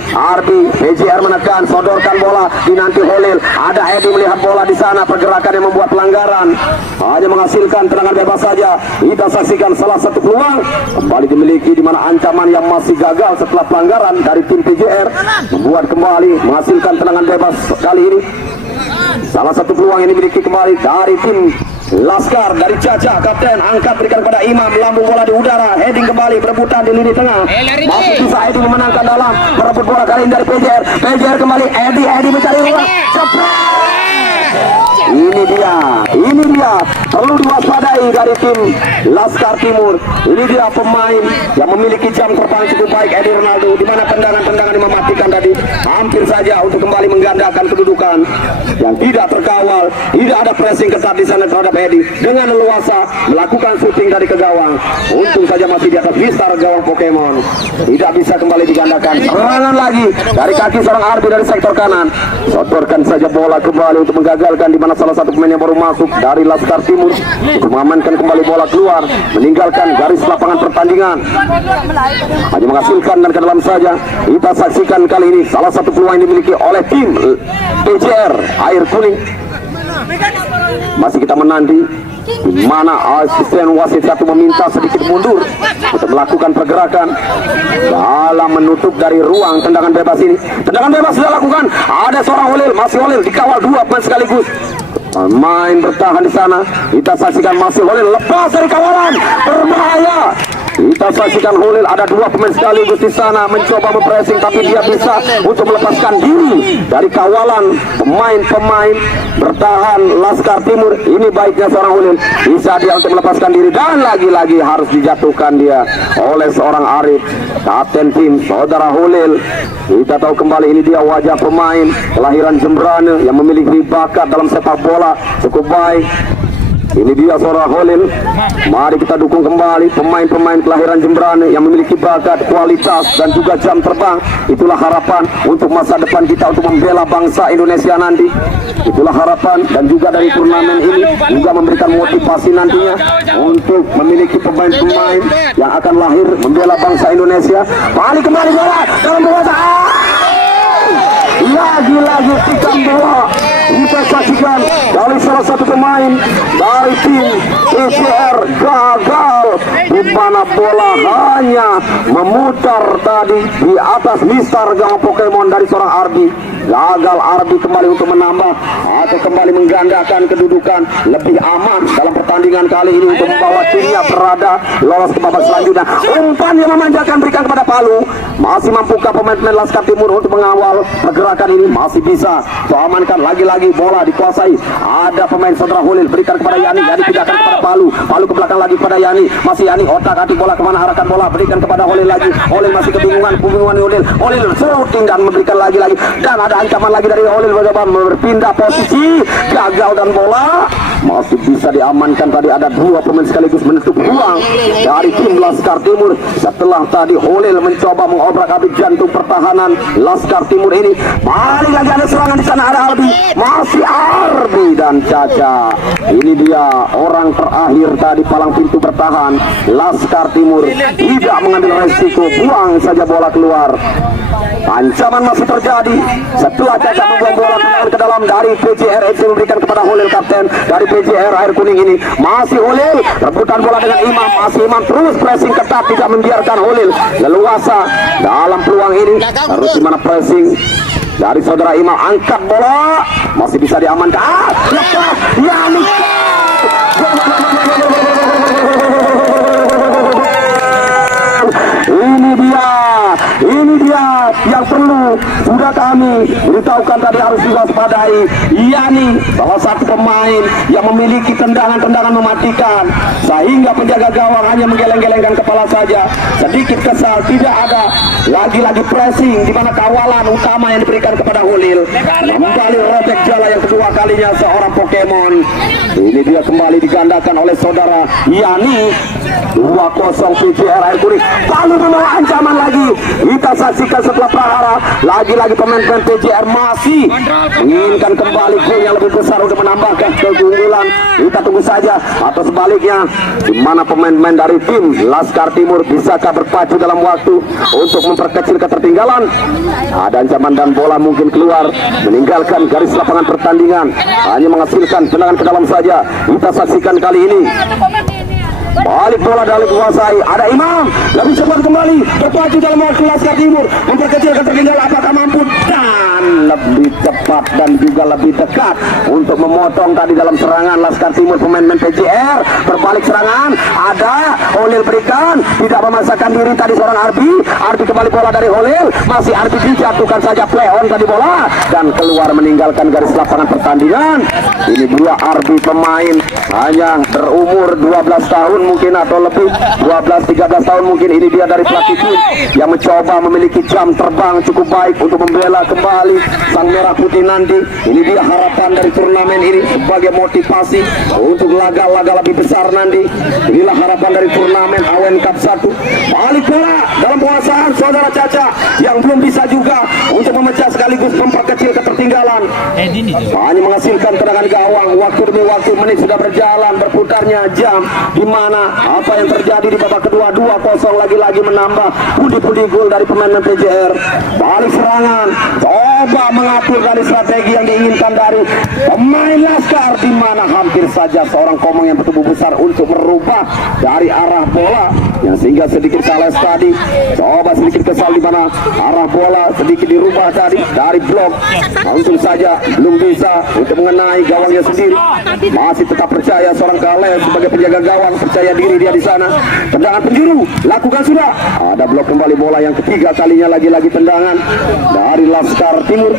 PJR menekan, sodorkan bola, dinanti Holil, ada Edi melihat bola di sana, pergerakan yang membuat pelanggaran, hanya menghasilkan tendangan bebas saja. Kita saksikan salah satu peluang kembali dimiliki, di mana ancaman yang masih gagal setelah pelanggaran dari tim PJR membuat kembali menghasilkan tendangan bebas kali ini. Salah satu peluang yang dimiliki kembali dari tim Laskar, dari Caca, kapten, angkat berikan kepada Imam, lambung bola di udara, heading kembali, perebutan di lini tengah, masih bisa Edi memenangkan dalam merebut bola kali ini dari PJR kembali, Edi mencari ruang, ini dia perlu diwaspadai dari tim Laskar Timur. Ini dia pemain yang memiliki jam terbang cukup baik, Edi Ronaldo, di mana tendangan-tendangan yang mematikan tadi hampir saja untuk kembali menggandakan kedudukan yang tidak terkawal. Tidak ada pressing ketat di sana terhadap Edi, dengan leluasa melakukan shooting dari ke gawang. Untung saja masih di atas Mister gawang Pokemon, tidak bisa kembali digandakan. Serangan lagi dari kaki seorang Arbi dari sektor kanan, sodorkan saja bola kembali untuk menggagalkan, di mana salah satu pemain yang baru masuk dari Laskar Timur untuk mengamankan kembali bola keluar meninggalkan garis lapangan pertandingan, hanya menghasilkan dan ke dalam saja. Kita saksikan kali ini salah satu peluang yang dimiliki oleh tim PJR air kuning. Masih kita menanti di mana asisten wasit satu meminta sedikit mundur untuk melakukan pergerakan dalam menutup dari ruang tendangan bebas ini. Tendangan bebas sudah lakukan, ada seorang Holil, masih Holil dikawal dua pemain sekaligus. Pemain bertahan di sana. Kita saksikan masih Holil lepas dari kawalan, berbahaya. Kita saksikan Holil, ada dua pemain sekaligus di sana mencoba mempressing, tapi dia bisa untuk melepaskan diri dari kawalan pemain-pemain bertahan Laskar Timur. Ini baiknya seorang Holil, bisa dia untuk melepaskan diri, dan lagi-lagi harus dijatuhkan dia oleh seorang Arif, kapten tim saudara Holil. Kita tahu kembali ini dia wajah pemain kelahiran Jembrane yang memiliki bakat dalam sepak bola cukup baik. Ini dia seorang Holil. Mari kita dukung kembali pemain-pemain kelahiran Jembrane yang memiliki bakat, kualitas dan juga jam terbang. Itulah harapan untuk masa depan kita untuk membela bangsa Indonesia nanti. Itulah harapan, dan juga dari turnamen ini juga memberikan motivasi nantinya untuk memiliki pemain-pemain yang akan lahir membela bangsa Indonesia. Balik kembali bola dalam penguasaan. Lagi-lagi tikam bola kita saksikan dari salah satu pemain dari tim PCR gagal, di mana bola hanya memutar tadi di atas Mister Gama Pokemon dari seorang Arbi. Gagal Arbi kembali untuk menambah atau kembali menggandakan kedudukan, lebih aman dalam pertandingan kali ini untuk membawa timnya berada lolos ke babak selanjutnya. Umpan yang memanjakan berikan kepada Palu. Masih mampukah pemain-pemain Laskar Timur untuk mengawal pergerakan ini? Masih bisa amankan. Lagi-lagi bola dikuasai. Ada pemain saudara Holil, berikan kepada Yani. Yani tidak akan kepada Palu. Palu ke belakang lagi kepada Yani. Masih Yani otak-atik bola, kemana arahkan bola, berikan kepada Holil lagi. Holil masih kebingungan Holil. Holil shooting dan memberikan lagi-lagi. Dan ada ancaman lagi dari Holil, mencoba berpindah posisi, gagal, dan bola masih bisa diamankan. Tadi ada dua pemain sekaligus menutup ruang dari tim Laskar Timur. Setelah tadi Holil mencoba mengobrak-abrik jantung pertahanan Laskar Timur ini. Balik lagi ada serangan di sana, ada Arbi, masih Arbi dan Caca. Ini dia orang terakhir tadi palang pintu bertahan Laskar Timur, tidak mengambil resiko, buang saja bola keluar. Ancaman masih terjadi setelah Caca membuang bola ke dalam dari PJR FC, memberikan kepada Holil, kapten dari PJR air kuning ini. Masih Holil rebutan bola dengan Imam. Masih Imam terus pressing ketat, tidak membiarkan Holil leluasa dalam peluang ini. Harus dimana pressing dari saudara Imam, angkat bola masih bisa diamankan. Lepas Yani. Ini dia yang perlu sudah kami beritahukan tadi, harus diwaspadai. Yani salah satu pemain yang memiliki tendangan-tendangan mematikan, sehingga penjaga gawang hanya menggeleng-gelengkan kepala saja. Sedikit kesal, tidak ada lagi-lagi pressing, di mana kawalan utama yang diberikan kepada Holil. Kembali robek jala yang kedua kalinya seorang Pokemon. Ini dia kembali digandakan oleh saudara Yani. 2-0 PJR air kuning. Lalu membawa ancaman lagi. Kita saksikan setelah prahara, lagi-lagi pemain-pemain PJR masih menginginkan kembali gol yang lebih besar untuk menambahkan keunggulan. Kita tunggu saja, atau sebaliknya, di mana pemain-pemain dari tim Laskar Timur bisakah berpacu dalam waktu untuk memperkecil ketertinggalan. Ada ancaman dan bola mungkin keluar, meninggalkan garis lapangan pertandingan, hanya menghasilkan tendangan ke dalam saja. Kita saksikan kali ini. Balik bola dari kuasai, ada Imam lebih cepat kembali berpacu dalam waktu Laskar Timur, memperkecil ketertinggalan. Apakah mampu? Dan lebih cepat dan juga lebih dekat untuk memotong tadi dalam serangan Laskar Timur. Pemain-pemain PJR berbalik serangan, ada Holil berikan, tidak memaksakan diri tadi seorang Arbi. Arbi kembali bola dari Holil, masih Arbi dijatuhkan saja, play on tadi bola dan keluar meninggalkan garis lapangan pertandingan. Ini dua Arbi, pemain hanya berumur 12 tahun mungkin atau lebih, 12-13 tahun mungkin. Ini dia dari pelatih tim yang mencoba memiliki jam terbang cukup baik untuk membela kembali sang merah putih nanti. Ini dia harapan dari turnamen ini sebagai motivasi untuk laga-laga lebih besar nanti. Inilah harapan dari turnamen AWN Cup 1. Balik bola dalam penguasaan saudara Caca yang belum bisa juga untuk memecah sekaligus memperkecil ketertinggalan. Hanya menghasilkan tendangan gawang. Waktu demi waktu, menit sudah berjalan, berputarnya jam, di mana apa yang terjadi di babak kedua. 2-0 lagi-lagi menambah pundi-pundi gol dari pemain PJR. Balik serangan, coba mengatur dari strategi yang diinginkan dari pemain Laskar, di mana hampir saja seorang Komang yang bertubuh besar untuk merubah dari arah bola, yang sehingga sedikit salah tadi. Coba sedikit kesal di mana arah bola sedikit dirubah tadi dari blok. Langsung saja belum bisa untuk mengenai gawangnya sendiri. Masih tetap percaya seorang Kale sebagai penjaga gawang, percaya diri dia di sana. Tendangan penjuru lakukan sudah. Ada blok kembali bola yang ketiga kalinya, lagi-lagi tendangan dari Laskar Timur.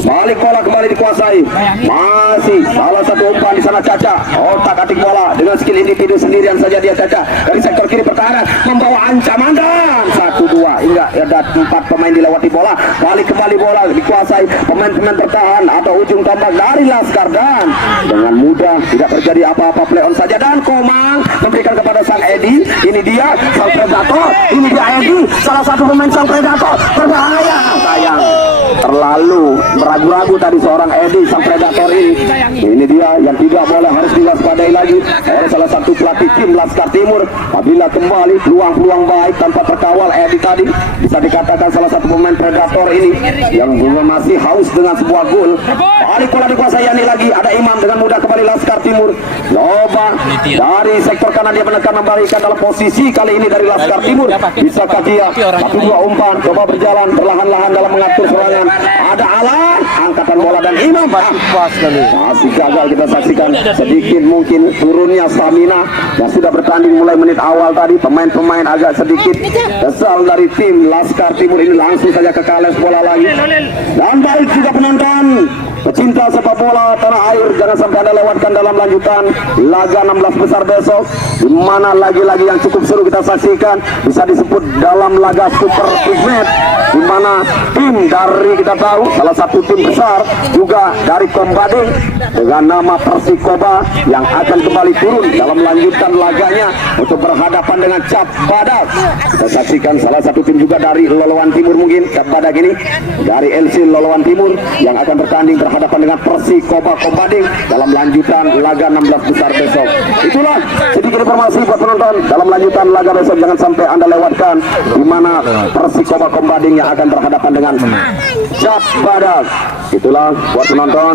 Balik bola kembali dikuasai. Masih salah satu umpan di sana Caca. Otak-atik bola dengan skill individu sendirian saja dia Caca dari sektor kiri pertahanan, membawa ancaman dan 1-2. hingga ada 4 pemain dilewati bola. Balik kembali bola dikuasai pemain-pemain bertahan atau ujung tombak dari Laskar, dan dengan mudah tidak terjadi apa-apa, play on saja, dan Komang memberikan kepada sang Edi. Ini dia sang Predator, ini dia Edi, salah satu pemain sang Predator, berbahaya. Sayang, terlalu meragu-ragu tadi seorang Edi sang Predator ini. Ini dia yang tidak boleh, harus diwaspadai lagi oleh salah satu pelatih tim Laskar Timur. Apabila kembali peluang-peluang baik tanpa terkawal, Edi tadi bisa dikatakan salah satu pemain Predator ini yang juga masih haus dengan sebuah gol. Balik bola dikuasai Yani lagi, ada Imam dengan mudah kembali Laskar Timur. Loba dari sektor kanan, dia menekan membalikan dalam posisi kali ini dari Laskar Timur. Bisakah dia? Satu dua umpan, coba berjalan perlahan-lahan dalam mengatur serangan. Ada Alan, angkatan bola dan Imam pas kali. Masih gagal kita saksikan, sedikit mungkin turunnya stamina yang sudah bertanding mulai menit awal tadi. Pemain-pemain agak sedikit kesal dari tim Laskar Timur ini, langsung saja ke kales bola lagi. Dan baik juga penonton pecinta sepak bola tanah air, jangan sampai Anda lewatkan dalam lanjutan laga 16 besar besok, di mana lagi-lagi yang cukup seru kita saksikan, bisa disebut dalam laga Super Big Match, di mana tim dari kita tahu salah satu tim besar juga dari Kombading dengan nama Persikoba yang akan kembali turun dalam lanjutan laganya untuk berhadapan dengan Cap Badak. Kita saksikan salah satu tim juga dari Lolowan Timur, mungkin Cap Badak ini dari LC Lolowan Timur yang akan bertanding berhadapan dengan Persikoba Kombading dalam lanjutan laga 16 besar besok. Itulah sedikit informasi buat penonton dalam lanjutan laga besok, jangan sampai Anda lewatkan, di mana Persikoba Kombading yang akan berhadapan dengan Cap Badak. Itulah buat penonton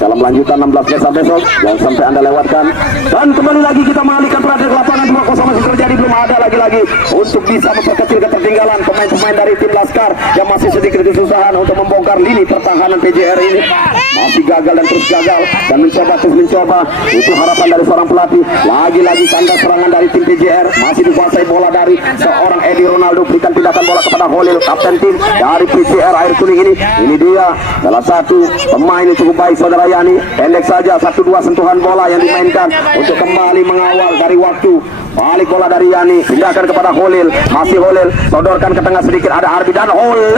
dalam lanjutan 16 besar besok, jangan sampai Anda lewatkan. Dan kembali lagi kita mengalihkan perhatian ke lapangan, 2-0 masih terjadi, belum ada lagi untuk bisa memperkecil ketertinggalan pemain-pemain dari tim Laskar yang masih sedikit kesusahan untuk membongkar lini pertahanan PJR ini. Masih gagal dan terus gagal, dan mencoba. Itu harapan dari seorang pelatih. Lagi-lagi tanda serangan dari tim PJR, masih dikuasai bola dari seorang Edi Ronaldo, berikan tindakan bola kepada Holil, kapten tim dari PJR Air Kuning ini. Ini dia salah satu pemain yang cukup baik, saudara Yani. Pendek saja, 1-2 sentuhan bola yang dimainkan untuk kembali mengawal dari waktu. Balik bola dari Yani, pindahkan kepada Holil, masih Holil, sodorkan ke tengah sedikit, ada Arbi dan Holil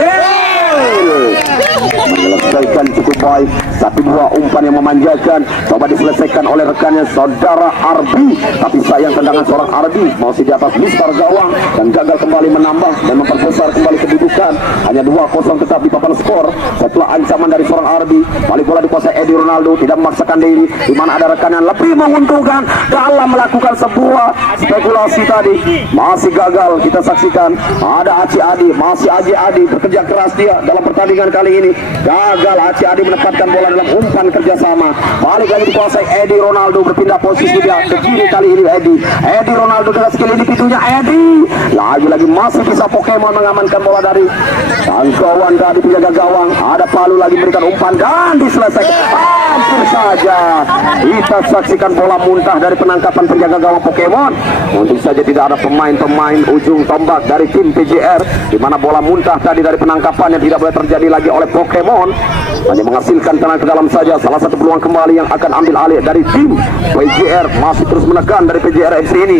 menyelesaikan cukup baik. 1-2 umpan yang memanjakan, coba diselesaikan oleh rekannya saudara Arbi, tapi sayang tendangan seorang Arbi masih di atas mistar gawang dan gagal kembali menambah dan memperbesar kembali kedudukan. Hanya 2-0 tetap di papan skor setelah ancaman dari seorang Arbi. Balik bola dikuasai Edi Ronaldo, tidak memaksakan diri, di mana ada rekan yang lebih menguntungkan dalam melakukan sebuah spekulasi tadi. Masih gagal kita saksikan, ada Aci Adi, masih Aji Adi bekerja keras dia dalam pertandingan kali ini. Gagal Aci Adi menempatkan bola dalam umpan kerjasama. Balik lagi dikuasai Edi Ronaldo, berpindah posisi dia ke kiri kali ini. Edi Ronaldo dengan skill individunya. Edi lagi-lagi masih bisa Pokemon mengamankan bola dari jangkauan dari penjaga gawang. Ada Palu lagi berikan umpan dan diselesaikan. Hampir saja kita saksikan bola muntah dari penangkapan penjaga gawang Pokemon. Untung saja tidak ada pemain-pemain ujung tombak dari tim PJR, di mana bola muntah tadi dari penangkapan yang tidak boleh terjadi lagi oleh Pokemon, hanya menghasilkan tenang ke dalam saja. Salah satu peluang kembali yang akan ambil alih dari tim PJR, masih terus menekan dari PJR FC ini.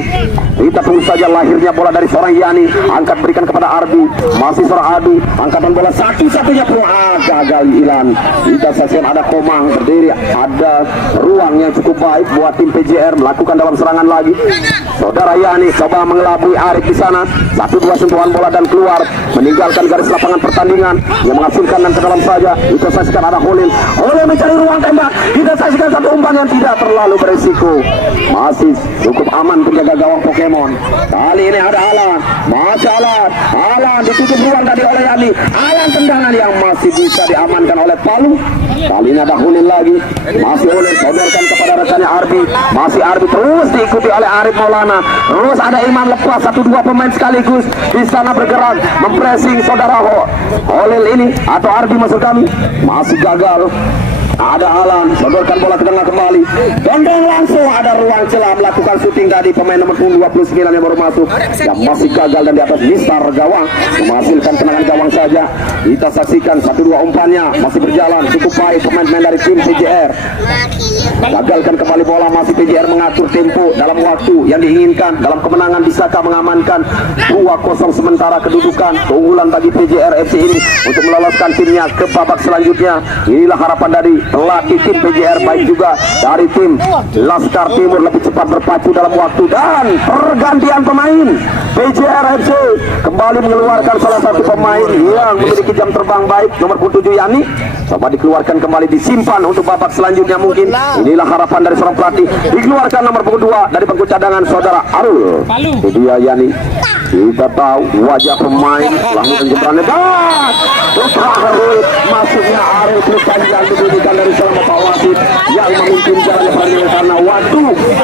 Kita tunggu saja lahirnya bola dari seorang Yani, angkat berikan kepada Arbi, masih seorang Adi, angkatan bola satu-satunya peluang gagal hilang. Kita saksikan ada Komang berdiri, ada ruang yang cukup baik buat tim PJR melakukan dalam serangan lagi. Saudara Yani coba mengelabui Arif di sana, 1-2 sentuhan bola dan keluar, meninggalkan garis lapangan pertandingan yang menghasilkan dan ke dalam saja. Kita saksikan ada Holil mencari ruang tembak. Kita saksikan satu umpan yang tidak terlalu berisiko, masih cukup aman penjaga gawang Pokemon. Kali ini ada Alan, masih Alan ditutup ruang tadi oleh Yani. Alan tendangan yang masih bisa diamankan oleh Palu. Kali ini ada Holil lagi, masih Holil, sodorkan kepada rekannya Arbi, masih Arbi terus diikuti oleh Arif Maulana. Terus ada Iman lepas, 1-2 pemain sekaligus di sana bergerak mempressing saudara Holil ini atau Arbi maksud kami, masih gagal. Ada Alan, sodorkan bola ke tengah kembali, dondong langsung, ada ruang celah melakukan syuting tadi pemain nomor 29 yang baru masuk, yang masih gagal dan di atas mistar gawang menghasilkan tenangan gawang saja. Kita saksikan 1-2 umpannya masih berjalan cukup baik pemain-pemain dari tim PJR. gagalkan kembali bola, masih PJR mengatur tempo dalam waktu yang diinginkan dalam kemenangan. Bisakah mengamankan 2-0 sementara kedudukan keunggulan bagi PJR FC ini untuk meloloskan timnya ke babak selanjutnya. Inilah harapan dari pelatih tim PJR, baik juga dari tim Laskar Timur, lebih cepat berpacu dalam waktu. Dan pergantian pemain, PJR FC kembali mengeluarkan salah satu pemain yang memiliki jam terbang baik, nomor 7 Yani. Coba dikeluarkan kembali, disimpan untuk babak selanjutnya mungkin. Inilah harapan dari seorang pelatih. Dikeluarkan nomor 2 dari bangku cadangan, saudara Arul. Itu dia Yani. Kita tahu wajah pemain langsung jembrannya, dan putra Arul, masuknya Arul pelukan yang diberikan dari seorang Pak Wasit yang memimpin jalannya pertandingan karena waktu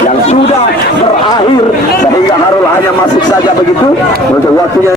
yang sudah berakhir, sehingga Arul hanya masuk saja begitu untuk waktunya.